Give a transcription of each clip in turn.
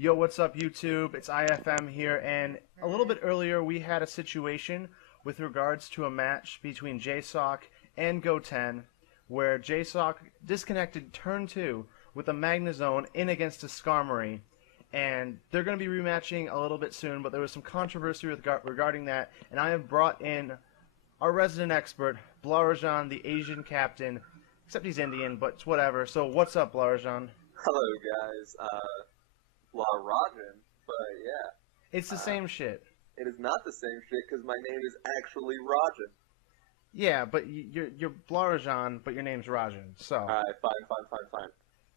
Yo, what's up, YouTube? It's IFM here, and a little bit earlier we had a situation with regards to a match between jsaok and Go10, where jsaok disconnected turn 2 with a Magnezone in against a Skarmory, and they're going to be rematching a little bit soon, but there was some controversy regarding that, and I have brought in our resident expert, Blarajan, the Asian captain, except he's Indian, but it's whatever. So what's up, Blarajan? Hello, guys. Blarajan, but yeah. It's the same shit. It is not the same shit because my name is actually Rajan. Yeah, but you're Blarajan, but your name's Rajan, so... Alright, fine.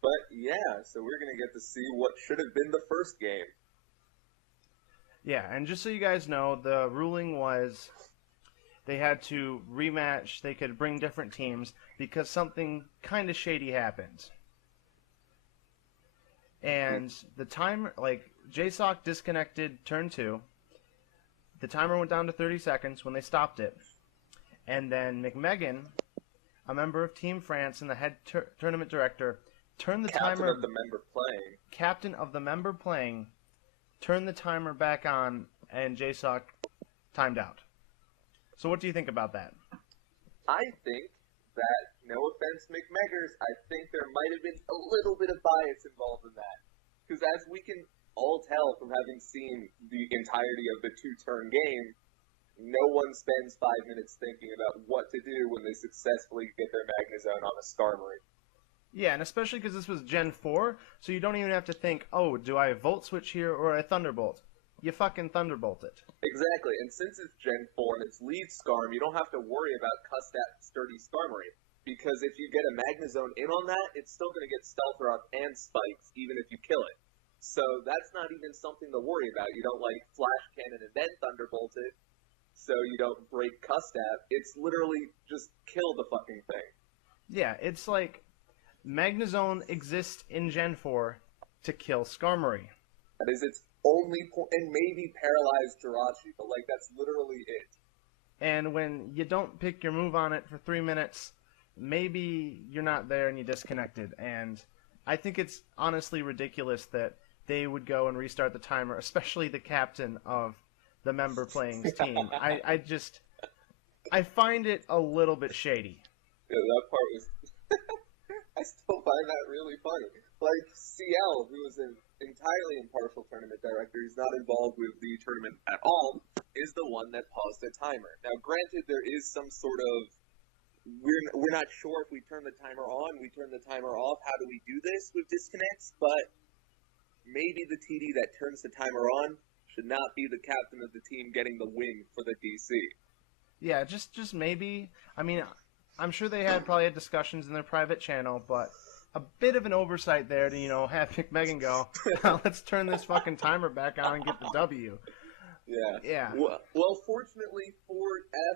But yeah, so we're gonna get to see what should have been the first game. Yeah, and just so you guys know, the ruling was they had to rematch, they could bring different teams, because something kind of shady happened. And the timer, like, jsaok disconnected turn 2. The timer went down to 30 seconds when they stopped it. And then McMegan, a member of Team France and the head tournament director, turned the Captain timer... of the member playing. Captain of the member playing, turned the timer back on, and jsaok timed out. So what do you think about that? I think that, no offense, McMeggers, I think there might have been a little bit of bias involved in that. Because as we can all tell from having seen the entirety of the two-turn game, no one spends 5 minutes thinking about what to do when they successfully get their Magnezone on a Skarmory. Yeah, and especially because this was Gen 4, so you don't even have to think, oh, do I Volt Switch here or I Thunderbolt? You fucking Thunderbolt it. Exactly, and since it's Gen 4 and it's lead Skarm, you don't have to worry about Custat Sturdy Skarmory. Because if you get a Magnezone in on that, it's still going to get Stealth Rock and Spikes, even if you kill it. So that's not even something to worry about. You don't, like, Flash Cannon and then Thunderbolt it, so you don't break Custat. It's literally just kill the fucking thing. Yeah, it's like Magnezone exists in Gen 4 to kill Skarmory. That is its only point, and maybe paralyze Jirachi, but, like, that's literally it. And when you don't pick your move on it for 3 minutes, maybe you're not there and you disconnected. And I think it's honestly ridiculous that they would go and restart the timer, especially the captain of the member playing's team. I find it a little bit shady. Yeah, that part was... I still find that really funny. Like, CL, who is an entirely impartial tournament director, he's not involved with the tournament at all, is the one that paused the timer. Now, granted, there is some sort of... We're not sure if we turn the timer on, we turn the timer off, how do we do this with disconnects, but maybe the TD that turns the timer on should not be the captain of the team getting the win for the DC. Yeah, just maybe. I mean, I'm sure they probably had discussions in their private channel, but a bit of an oversight there to, have McMegan go, let's turn this fucking timer back on and get the W. Yeah. Well, fortunately for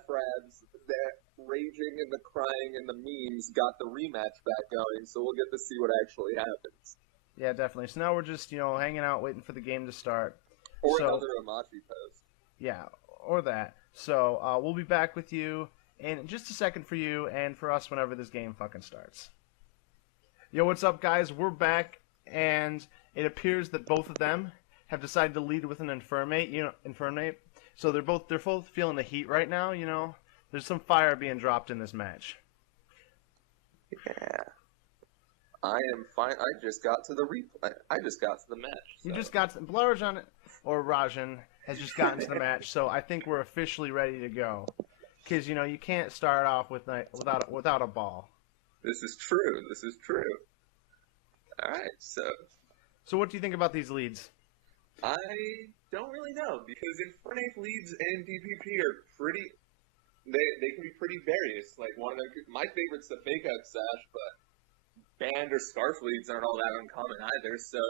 Afrabs, that raging and the crying and the memes got the rematch back going, so we'll get to see what actually happens. Yeah, definitely. So now we're just, hanging out, waiting for the game to start. Or another Amachi post. Yeah, or that. So we'll be back with you in just a second for you and for us whenever this game fucking starts. Yo, what's up, guys? We're back, and it appears that both of them have decided to lead with an Infernate. So they're both feeling the heat right now, There's some fire being dropped in this match. Yeah. I am fine. I just got to the replay. I just got to the match. So. You just got to... Blarajan, or Rajan, has just gotten to the match, so I think we're officially ready to go. Because, you can't start off without a ball. This is true. Alright, so... So what do you think about these leads? I don't really know, because Infernate leads and DPP are pretty... They can be pretty various. Like, one of them... My favorite's the Fake Out Sash, but... Band or Scarf leads aren't all that uncommon either, so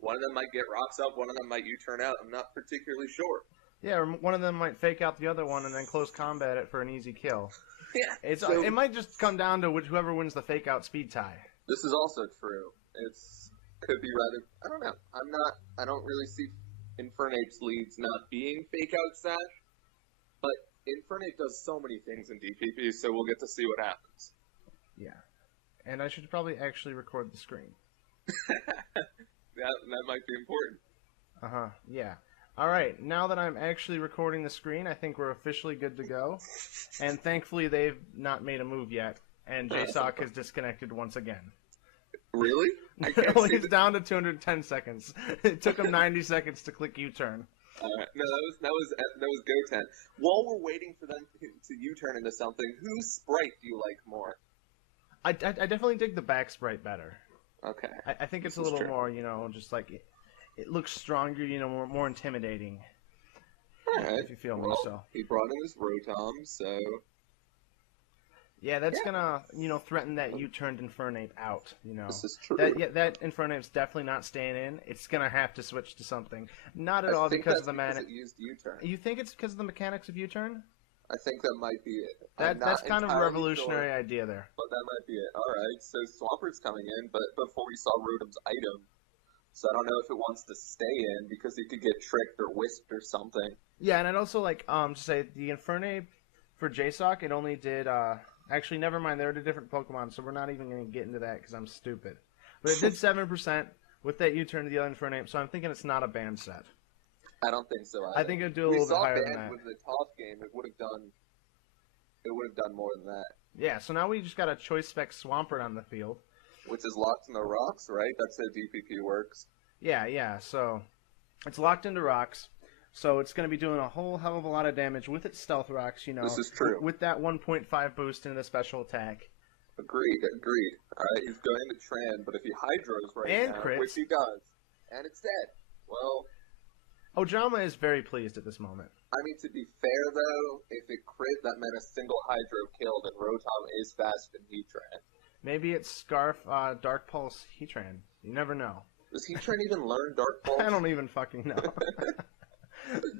one of them might get rocks up, one of them might U-turn out. I'm not particularly sure. Yeah, or one of them might fake out the other one and then close combat it for an easy kill. Yeah. It might just come down to whoever wins the fake out speed tie. This is also true. Could be rather... I don't know. I don't really see Infernate's leads not being fake out sash, but Infernate does so many things in DPP, so we'll get to see what happens. Yeah. And I should probably actually record the screen. That might be important. Uh-huh, yeah. All right, now that I'm actually recording the screen, I think we're officially good to go. And thankfully, they've not made a move yet, and jsaok is disconnected once again. Really? I can't No, see he's down to 210 seconds. It took him 90 seconds to click U-turn. No, that was Go10. While we're waiting for them to U-turn into something, whose sprite do you like more? I definitely dig the back sprite better. Okay. I think it's a little more, just like it looks stronger, more intimidating. All right. If you feel me, so. He brought in his Rotom, so. Yeah, that's gonna, threaten that U-turned Infernape out, This is true. That Infernape's definitely not staying in. It's gonna have to switch to something. Not at all because of the it used U-turn. You think it's because of the mechanics of U-turn? I think that might be it. That's kind of a revolutionary idea there. But that might be it. Alright, so Swampert's coming in, but before we saw Rotom's item. So I don't know if it wants to stay in because it could get tricked or whisked or something. Yeah, and I'd also like to say the Infernape for jsaok, it only did actually, never mind. They were a different Pokemon, so we're not even going to get into that because I'm stupid. But it did 7% with that U-turn to the other Infernape, so I'm thinking it's not a banned set. I don't think so either. I think it would do a little bit higher than that. With the top game, it would have done more than that. Yeah, so now we just got a Choice Spec Swampert on the field. Which is locked in the rocks, right? That's how DPP works. Yeah, so it's locked into rocks. So it's going to be doing a whole hell of a lot of damage with its Stealth Rocks, This is true. With that 1.5 boost into the special attack. Agreed. Alright, he's going to Tran, but if he Hydros right now, crits. which he does, and it's dead, well... Ojama is very pleased at this moment. I mean, to be fair, though, if it crit, that meant a single Hydro killed, and Rotom is fast in Heatran. Maybe it's Scarf Dark Pulse Heatran. You never know. Does Heatran even learn Dark Pulse? I don't even fucking know.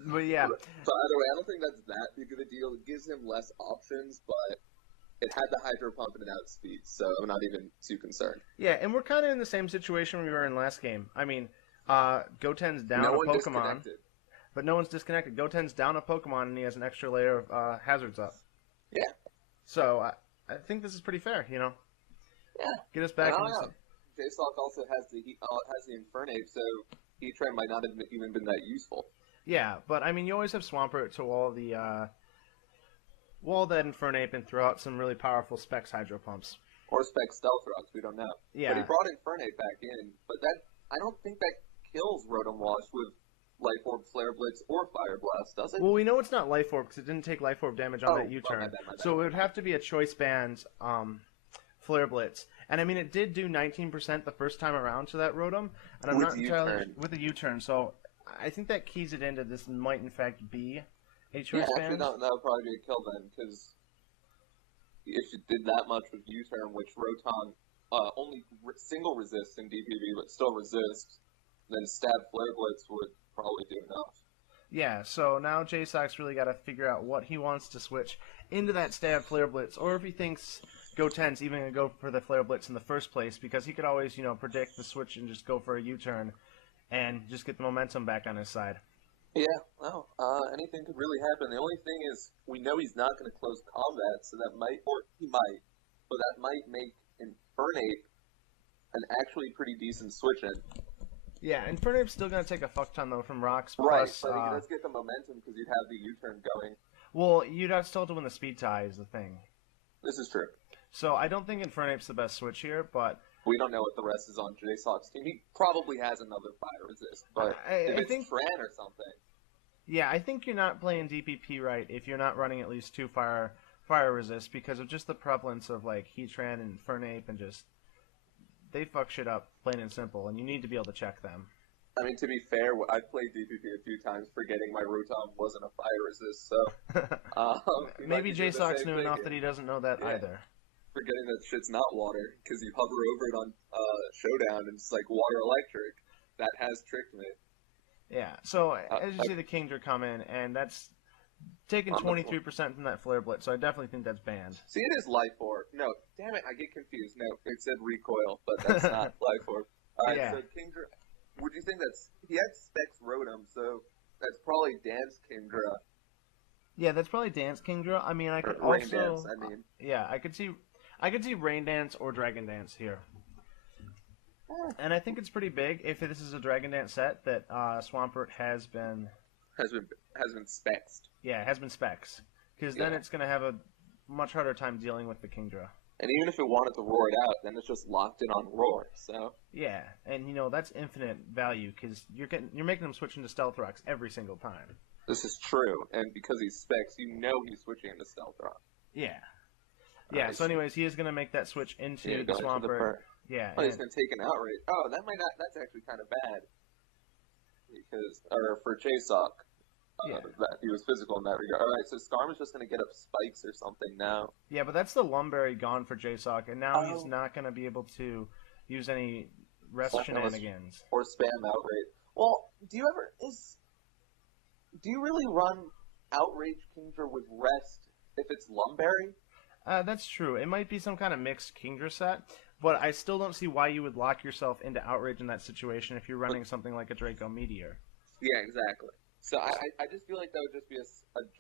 But yeah. So either way, I don't think that's that big of a deal. It gives him less options, but it had the Hydro Pump and an outspeed, so I'm not even too concerned. Yeah, and we're kind of in the same situation we were in last game. I mean, Go10's down a Pokemon, but no one's disconnected. Go10's down a Pokemon, and he has an extra layer of hazards up. Yeah. So I think this is pretty fair, Yeah. Get us back. jsaok also has the Infernape, so Heatran might not have even been that useful. Yeah, but I mean, you always have Swampert to wall that Infernape and throw out some really powerful Specs Hydro Pumps. Or Spec Stealth Rocks, we don't know. Yeah. But he brought Infernape back in, but I don't think that kills Rotom Wash with Life Orb, Flare Blitz, or Fire Blast, does it? Well, we know it's not Life Orb because it didn't take Life Orb damage on that U-turn. My bad. So it would have to be a Choice Band Flare Blitz. And I mean, it did do 19% the first time around to that Rotom, and I'm not entirely with a U-turn. So I think that keys it into this might in fact be a Choice Band. That would probably be a kill then, because if it did that much with U-turn, which Rotom only single resists in DPV, but still resists, then Stab Flare Blitz would probably do enough. Yeah, so now jsaok's really got to figure out what he wants to switch into that Stab Flare Blitz, or if he thinks Go10's even going to go for the Flare Blitz in the first place, because he could always, predict the switch and just go for a U-turn and just get the momentum back on his side. Yeah, well, anything could really happen. The only thing is, we know he's not going to close combat, so that might, or he might, but that might make Infernape an actually pretty decent switch in. Yeah, Infernape's still going to take a fuck ton, though, from rocks. Right, plus, but he does get the momentum because you'd have the U-turn going. Well, you'd have still have to win the speed tie is the thing. This is true. So I don't think Infernape's the best switch here, but... We don't know what the rest is on jsaok's team. He probably has another Fire Resist, but I think Fran or something... Yeah, I think you're not playing DPP right if you're not running at least 2 Fire Resist, because of just the prevalence of, Heatran and Infernape, and just... They fuck shit up, plain and simple, and you need to be able to check them. I mean, to be fair, I've played DPP a few times, forgetting my Rotom wasn't a Fire Resist, so... Maybe jsaok's new enough that he doesn't know that either. Forgetting that shit's not water, because you hover over it on Showdown, and it's like water electric. That has tricked me. Yeah, so as you see the Kingdra come in, and that's taking 23% from that Flare Blitz, so I definitely think that's banned. See, it is Life Orb. No, damn it, I get confused. No, it said Recoil, but that's not Life Orb. Alright, so Kingdra, would you think he had Specs Rotom, so that's probably Dance Kingdra. Yeah, that's probably Dance Kingdra. I mean, I could Rain also... Dance, I mean. Yeah, I could see Rain Dance or Dragon Dance here. And I think it's pretty big if this is a Dragon Dance set that Swampert has been specs. Yeah, it has been specs. Because then it's going to have a much harder time dealing with the Kingdra. And even if it wanted to roar it out, then it's just locked in on roar. So yeah, and that's infinite value because you're making him switch into Stealth Rocks every single time. This is true, and because he's specs, he's switching into Stealth Rock. Yeah. Yeah. So, anyways, he is going to make that switch into the Swampert. Yeah. Oh, he's going to take an outrage. Oh, that might not. That's actually kind of bad. For jsaok. That he was physical in that regard. All right, so Skarm is just going to get up spikes or something now. Yeah, but that's the Lumberry gone for jsaok, and now he's not going to be able to use any rest shenanigans or spam outrage. Well, do you really run outrage Kingdra with rest if it's Lumberry? That's true. It might be some kind of mixed Kingdra set, but I still don't see why you would lock yourself into outrage in that situation if you're running something like a Draco Meteor. Yeah, exactly. So I just feel like that would just be a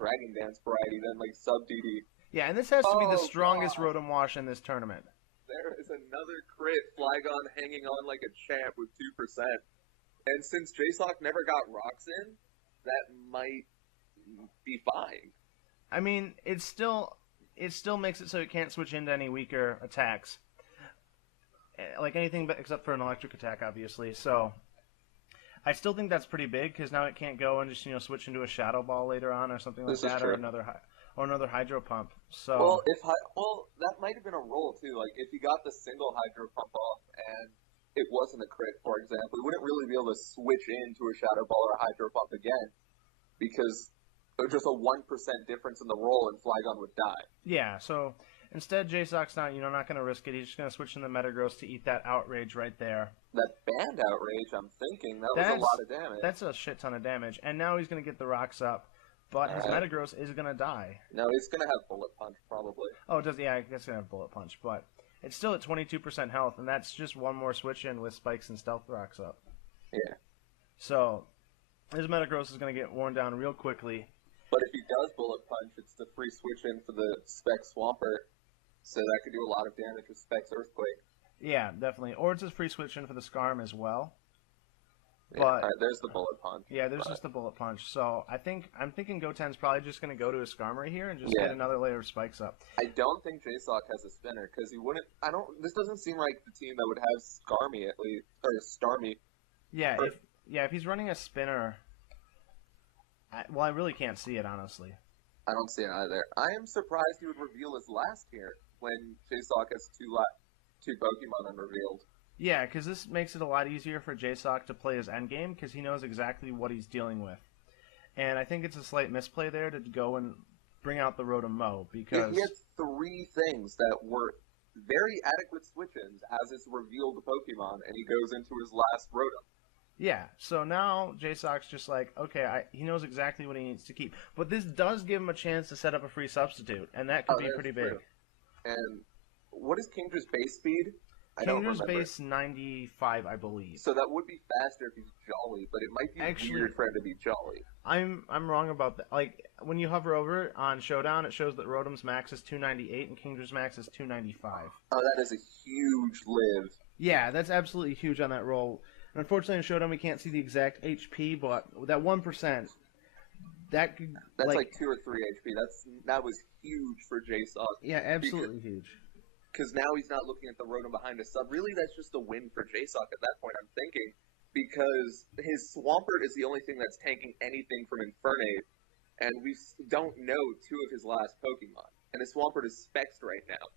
Dragon Dance variety than like sub DD. Yeah, and this has to be the strongest Rotom Wash in this tournament. There is another crit Flygon hanging on like a champ with 2%. And since jsaok never got rocks in, that might be fine. I mean, it still makes it so it can't switch into any weaker attacks. Like anything except for an electric attack, obviously. So I still think that's pretty big because now it can't go and just switch into a Shadow Ball later on or something like that, or another Hydro Pump. So that might have been a roll too. Like if you got the single Hydro Pump off and it wasn't a crit, for example, you wouldn't really be able to switch into a Shadow Ball or a Hydro Pump again because there's just a 1% difference in the roll and Flygon would die. Yeah. So instead, jsaok's not going to risk it. He's just going to switch in the Metagross to eat that outrage right there. That band outrage, I'm thinking, that was a lot of damage. That's a shit ton of damage. And now he's going to get the rocks up, but his Metagross is going to die. No, he's going to have Bullet Punch, probably. Oh, I guess he's going to have Bullet Punch, but it's still at 22% health, and that's just one more switch in with Spikes and Stealth Rocks up. Yeah. So his Metagross is going to get worn down real quickly. But if he does Bullet Punch, it's the free switch in for the Specs Swampert. So that could do a lot of damage with Specs Earthquake. Yeah, definitely. Or it's a free switch in for the Skarm as well. Yeah, but there's the Bullet Punch. Yeah, there's just the Bullet Punch. So I'm thinking Go10's probably just going to go to a Skarm right here and just get another layer of spikes up. I don't think jsaok has a spinner because he wouldn't. This doesn't seem like the team that would have Skarmy at least or Starmie. Yeah, if he's running a spinner, I really can't see it honestly. I don't see it either. I am surprised he would reveal his last here when jsaok has two Pokemon unrevealed. Yeah, because this makes it a lot easier for jsaok to play his endgame because he knows exactly what he's dealing with. And I think it's a slight misplay there to go and bring out the Rotom Mow because... He had three things that were very adequate switch-ins as his revealed Pokemon, and he goes into his last Rotom. Yeah, so now jsaok's just like, okay, he knows exactly what he needs to keep. But this does give him a chance to set up a free substitute, and that could be pretty big. And what is Kingdra's base speed? Kingdra's base 95, I believe. So that would be faster if he's Jolly, but it might be weird for him to be Jolly. I'm wrong about that. Like, when you hover over it on Showdown, it shows that Rotom's max is 298 and Kingdra's max is 295. Oh, that is a huge live. Yeah, that's absolutely huge on that roll. And unfortunately, in Showdown, we can't see the exact HP, but that 1%, that's like 2 or 3 HP. That was huge for jsaok. Yeah, absolutely huge. Because now he's not looking at the Rotom behind a sub. Really, that's just a win for jsaok at that point, I'm thinking. Because his Swampert is the only thing that's tanking anything from Infernape. And we don't know 2 of his last Pokemon. And his Swampert is Spexed right now.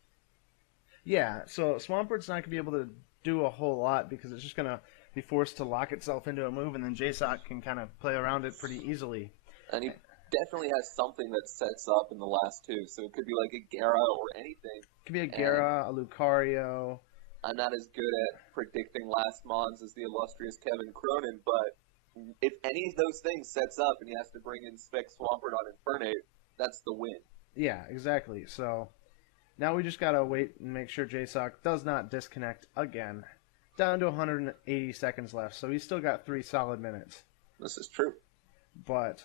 Yeah, so Swampert's not going to be able to do a whole lot because it's just going to be forced to lock itself into a move, and then jsaok can kind of play around it pretty easily. And he definitely has something that sets up in the last 2, so it could be like a Gara or anything. It could be a Gara, a Lucario. I'm not as good at predicting last mons as the illustrious Kevin Cronin, but if any of those things sets up and he has to bring in Spec Swampert on Infernape, that's the win. Yeah, exactly. So now we just gotta wait and make sure jsaok does not disconnect again. Down to 180 seconds left, so he's still got 3 solid minutes. This is true. But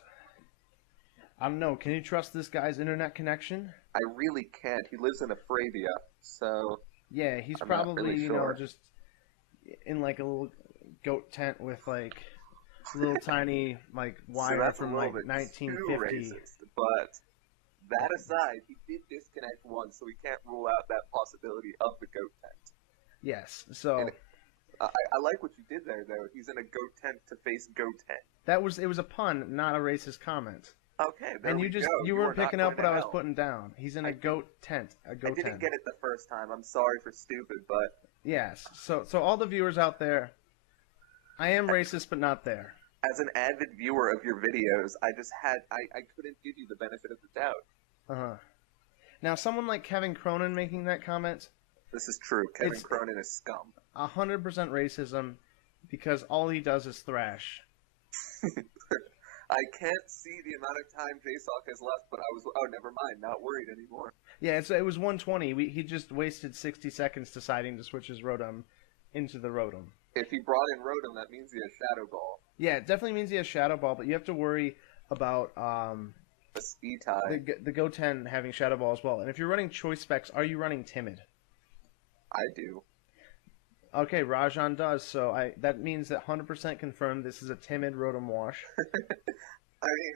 I don't know. Can you trust this guy's internet connection? I really can't. He lives in Afrabia, so yeah, he's probably really sure. in like a little goat tent with like little tiny like So wire that's from a little like bit 1950. too racist. But that aside, he did disconnect once, so we can't rule out that possibility of the goat tent. Yes. So And I like what you did there, though. He's in a goat tent to face Go10. it was a pun, not a racist comment. Okay, there And we you just go. you are weren't not picking going up to what I was hell. putting down. He's in a goat tent. A I goat didn't tent. get it the first time. I'm sorry for stupid, but Yes. So all the viewers out there, I am racist, but not there. as an avid viewer of your videos, I couldn't give you the benefit of the doubt. Uh-huh. Now, someone like Kevin Cronin making that comment, This is true. Kevin It's- Cronin is scum. 100% racism, because all he does is thrash. I can't see the amount of time jsaok has left, but oh, never mind. Not worried anymore. Yeah, it was 120. He just wasted 60 seconds deciding to switch his Rotom into the Rotom. If he brought in Rotom, that means he has Shadow Ball. Yeah, it definitely means he has Shadow Ball, but you have to worry about A speed tie. the Go10 having Shadow Ball as well. And if you're running choice specs, are you running Timid? I do. Okay, Rajan does, so that means that 100% confirmed this is a Timid Rotom wash. I mean,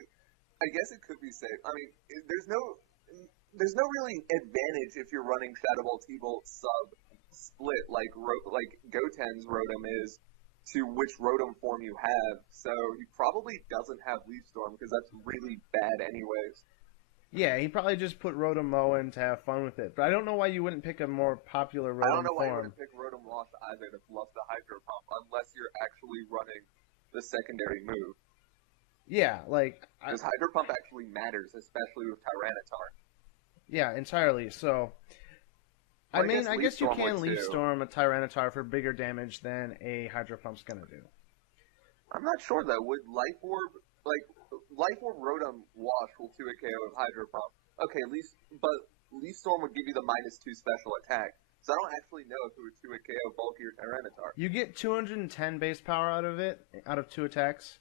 I guess it could be safe. I mean, there's no really advantage if you're running Shadow Ball T-Bolt sub split like Go10's Rotom is to which Rotom form you have. So he probably doesn't have Leaf Storm because that's really bad anyways. Yeah, he probably just put Rotom Mo in to have fun with it. But I don't know why you wouldn't pick a more popular Rotom I don't know why you form. wouldn't pick Rotom Wash either to fluff the Hydro Pump unless you're actually running the secondary move. Yeah, like Because Hydro Pump actually matters, especially with Tyranitar. yeah, entirely. So I Well, I mean, guess I Leaf guess you Storm can would Leaf too. Storm a Tyranitar for bigger damage than a Hydro Pump's gonna do. I'm not sure though. Would Life Orb Rotom Wash will 2 KO of Hydro Pump? Okay, but Leaf Storm would give you the -2 special attack. So I don't actually know if it would 2 KO Bulky or Tyranitar. You get 210 base power out of it, out of 2 attacks,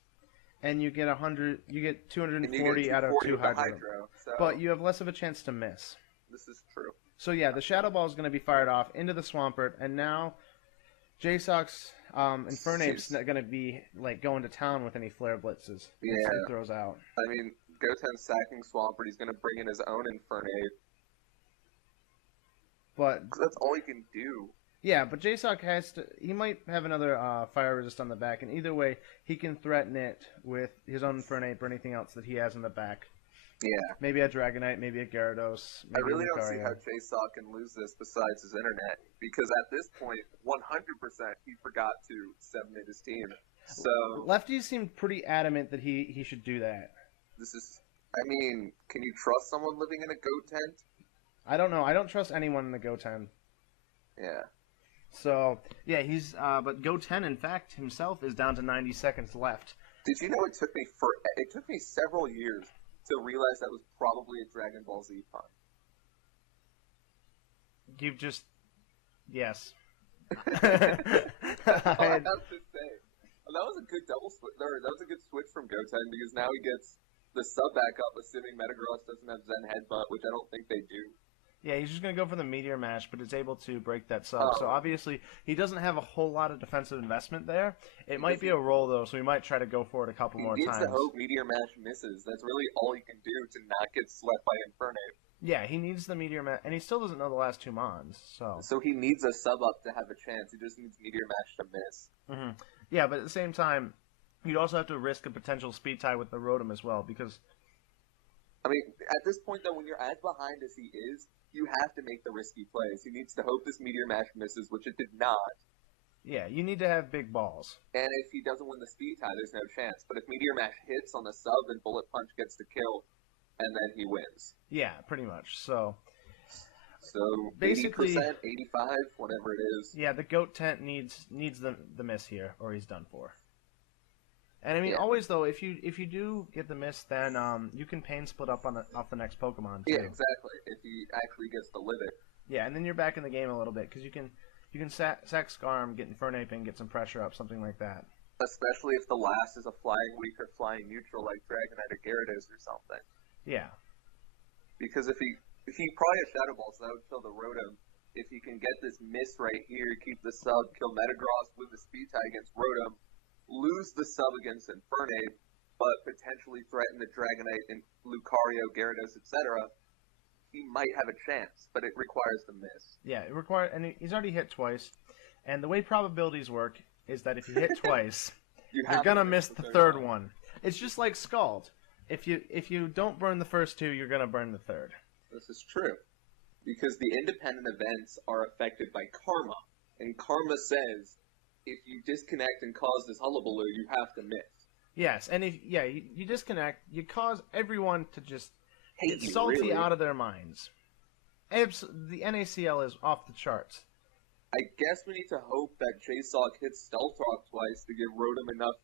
and you get 100. You get And 240 you get out of 240 2 with the Hydro. So But you have less of a chance to miss. this is true. So yeah, the Shadow Ball is going to be fired off into the Swampert, and now jsaok's Infernape's not going to be like going to town with any Flare Blitzes. Yeah. He throws out. I mean, Go10 sacking Swampert. He's going to bring in his own Infernape. But That's all he can do. yeah, but jsaok has to. He might have another Fire Resist on the back, and either way, he can threaten it with his own Infernape or anything else that he has in the back. Yeah. Maybe a Dragonite, maybe a Gyarados. I Maybe really a don't see Lucario. how jsaok can lose this besides his internet. Because at this point, 100% he forgot to 7-8 his team. So Lefties seemed pretty adamant that he should do that. this is, I mean, can you trust someone living in a goat tent? I don't know. I don't trust anyone in the Go10. Yeah. So yeah, but Go10 in fact himself is down to 90 seconds left. Did you know it took me several years to realize that was probably a Dragon Ball Z pun. You've just yes. All I have to say, that was a good double switch. That was a good switch from Go10 because now he gets the sub back up, assuming Metagross doesn't have Zen Headbutt, which I don't think they do. Yeah, he's just gonna go for the Meteor Mash, but it's able to break that sub. So obviously he doesn't have a whole lot of defensive investment there. It might be a roll though, so we might try to go for it a couple more He needs times. to hope Meteor Mash misses. That's really all he can do to not get slept by Infernape. Yeah, he needs the Meteor Mash, and he still doesn't know the last 2 mons. So he needs a sub up to have a chance. He just needs Meteor Mash to miss. Yeah, but at the same time, you'd also have to risk a potential speed tie with the Rotom as well, because I mean, at this point though, when you're as behind as he is, you have to make the risky plays. He needs to hope this Meteor Mash misses, which it did not. yeah, you need to have big balls. And if he doesn't win the speed tie, there's no chance. But if Meteor Mash hits on the sub, then Bullet Punch gets the kill, and then he wins. Yeah, pretty much. So Basically, basically, 80%, 85, whatever it is. yeah, the Goat Tent needs the miss here, or he's done for. And I mean, Yeah. always though, if you do get the miss, then you can pain split up off the next Pokemon too. Yeah, exactly. If he actually gets to live it. Yeah, and then you're back in the game a little bit because you can sack Scarm, get Infernape, and get some pressure up, something like that. Especially if the last is a flying weak or flying neutral like Dragonite or Gyarados or something. Yeah. Because if he probably has Shadow Ball, so that would kill the Rotom. if he can get this miss right here, keep the sub, kill Metagross with the speed tie against Rotom, lose the sub against Infernape, but potentially threaten the Dragonite and Lucario, Gyarados, etc., he might have a chance, but it requires the miss. Yeah, and he's already hit twice. And the way probabilities work is that if you hit twice, you're gonna miss the third one. It's just like Scald. If you don't burn the first two, you're gonna burn the third. This is true, because the independent events are affected by karma, and karma says if you disconnect and cause this hullabaloo, you have to miss. Yes, and if you disconnect, you cause everyone to just hate get salty really. out of their minds. The NaCl is off the charts. I guess we need to hope that jsaok hits Stealth Rock twice to give Rotom enough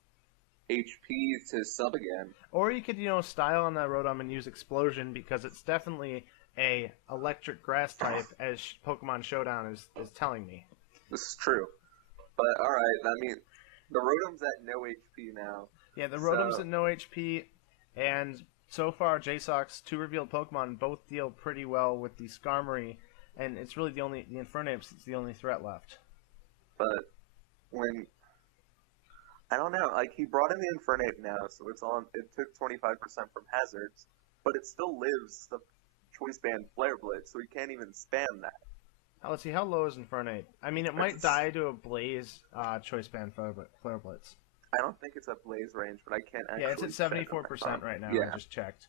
HP to sub again. Or you could, style on that Rotom and use Explosion, because it's definitely a electric grass type, as Pokemon Showdown is telling me. This is true. But, alright, I mean, the Rotom's at no HP now. Yeah, the Rotom's at no HP, and so far jsaok's 2 revealed Pokemon both deal pretty well with the Skarmory, and it's really the Infernape's that's the only threat left. But, I don't know, like, he brought in the Infernape now, so it took 25% from hazards, but it still lives the Choice Band Flare Blitz, so he can't even spam that. Let's see, how low is Infernape? I mean, it might die to a Blaze Choice Band Flare Blitz. I don't think it's at Blaze range, but I can't actually. Yeah, it's at 74% right now. Yeah. I just checked.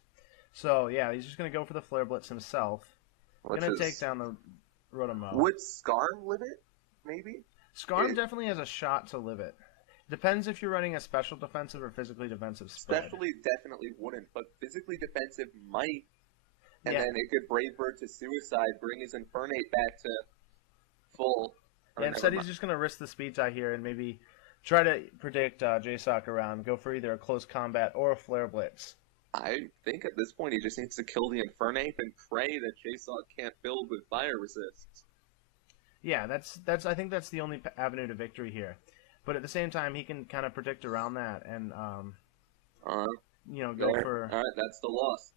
So yeah, he's just gonna go for the Flare Blitz himself. Gonna take down the Rotom. Would Skarm live it? Maybe. Skarm definitely has a shot to live it. Depends if you're running a special defensive or physically defensive spread. Specially definitely wouldn't, but physically defensive might. And then it could Brave Bird to Suicide, bring his Infernape back to full. Yeah, instead he's just gonna risk the speed tie here and maybe try to predict jsaok around, go for either a close combat or a Flare Blitz. I think at this point he just needs to kill the Infernape and pray that jsaok can't build with fire resists. Yeah, I think that's the only avenue to victory here. But at the same time, he can kind of predict around that and go for. All right, that's the loss.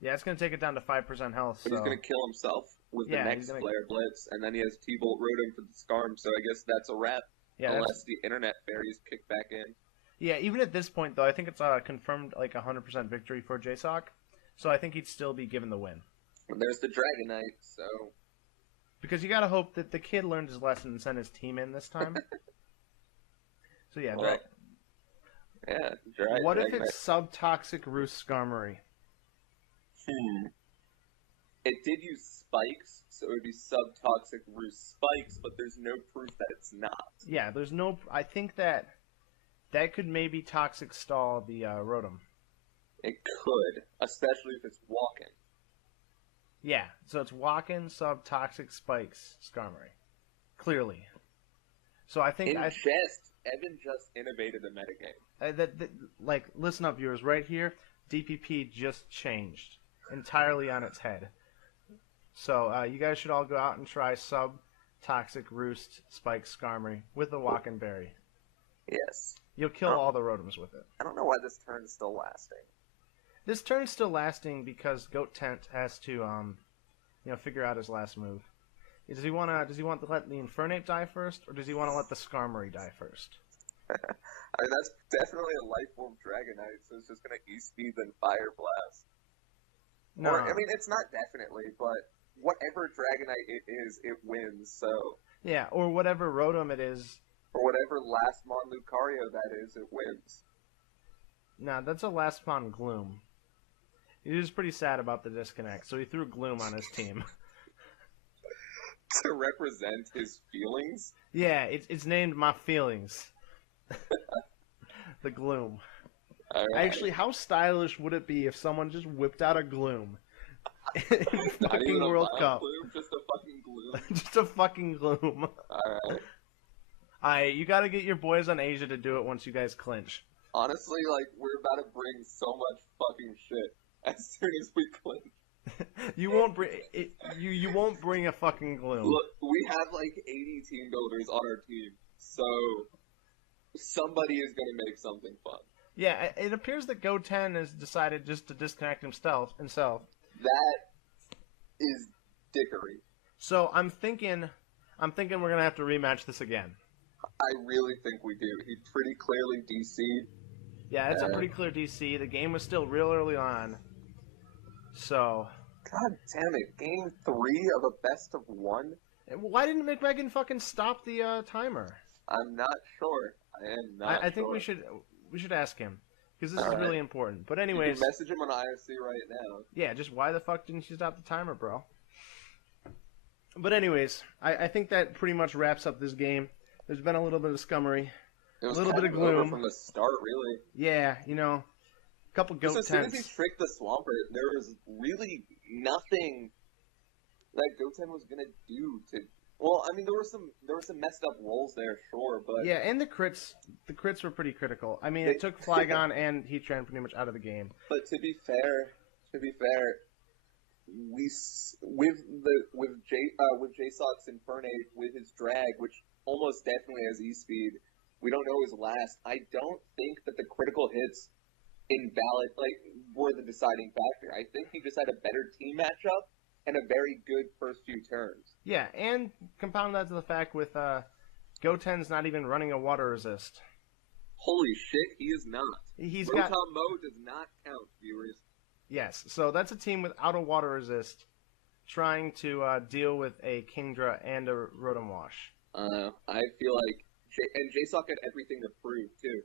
Yeah, it's gonna take it down to 5% health. But he's gonna kill himself with the next Flare Blitz, and then he has T-Bolt Rotom for the Skarm, so I guess that's a wrap. Yeah, unless the internet fairies kick back in. Yeah, even at this point, though, I think it's confirmed like 100% victory for jsaok, so I think he'd still be given the win. And there's the Dragonite, so... Because you gotta hope that the kid learned his lesson and sent his team in this time. So yeah, what if it's Subtoxic Roost Skarmory? It did use spikes, so it would be Subtoxic Roost Spikes, but there's no proof that it's not. Yeah, there's no... I think that could maybe Toxic Stall the Rotom. It could, especially if it's walking. Yeah, so it's walking, Subtoxic Spikes, Skarmory. Clearly. So I think... Evan just innovated the metagame. Listen up, viewers, right here, DPP just changed. Entirely on its head. So you guys should all go out and try Subtoxic Roost Spike Skarmory with the Walkin' Berry. Yes. You'll kill all the Rotoms with it. I don't know why this turn's still lasting. This turn's still lasting because Go10 has to figure out his last move. Does he want to let the Infernape die first, or does he want to let the Skarmory die first? I mean, that's definitely a life form Dragonite, so it's just gonna E-Speed then Fire Blast. No. Or, I mean, it's not definitely, but whatever Dragonite it is, it wins, so... Yeah, or whatever Rotom it is... Or whatever Last Mon Lucario that is, it wins. Nah, that's a Last Mon Gloom. He was pretty sad about the disconnect, so he threw Gloom on his team. To represent his feelings? Yeah, it's named My Feelings. The Gloom. Right. Actually, how stylish would it be if someone just whipped out a Gloom in Not fucking even a World Cup? Gloom, just a fucking Gloom. Just a fucking Gloom. Alright. You gotta get your boys on Asia to do it once you guys clinch. Honestly, we're about to bring so much fucking shit as soon as we clinch. You won't bring you won't bring a fucking Gloom. Look, we have 80 team builders on our team, so somebody is gonna make something fun. Yeah, it appears that Go10 has decided just to disconnect himself. That is dickery. So I'm thinking we're gonna have to rematch this again. I really think we do. He pretty clearly DC'd. Yeah, it's a pretty clear DC. The game was still real early on. So. God damn it. Game 3 of a best of 1? Why didn't McMegan fucking stop the timer? I'm not sure. I am not I think sure. we should ask him. Because this is really important. But anyways. You can message him on IFC right now. Yeah, just why the fuck didn't you stop the timer, bro? But anyways, I think that pretty much wraps up this game. There's been a little bit of scummery. It was a little kind bit of over gloom. from the start, really. Yeah, you know, a couple Go10s. As soon as he tricked the Swampert, there was really nothing that Go10 was gonna do to. Well, I mean, there were some messed up rolls there, sure, but yeah, and the crits were pretty critical. I mean, it took Flygon and Heatran pretty much out of the game. But to be fair, with jsaok's Infernape with his drag, which almost definitely has E-Speed, we don't know his last. I don't think that the critical hits were the deciding factor. I think he just had a better team matchup and a very good first few turns. Yeah, and compound that to the fact with Go10's not even running a water resist. Holy shit, he is not. He's Rotom got Mo does not count, viewers. Yes, so that's a team without a water resist trying to deal with a Kingdra and a Rotom Wash. I feel like jsaok had everything to prove too.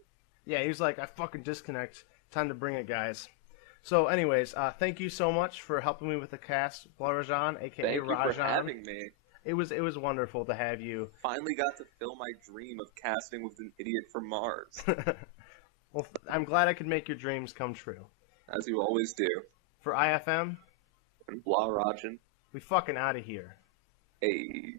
Yeah, he was like, I fucking disconnect. Time to bring it, guys. So, anyways, thank you so much for helping me with the cast, Blarajan, aka Thank you Rajan. for having me. It was wonderful to have you. Finally got to fill my dream of casting with an idiot from Mars. Well, I'm glad I could make your dreams come true. As you always do. For IFM and Blarajan, we fucking out of here. Hey.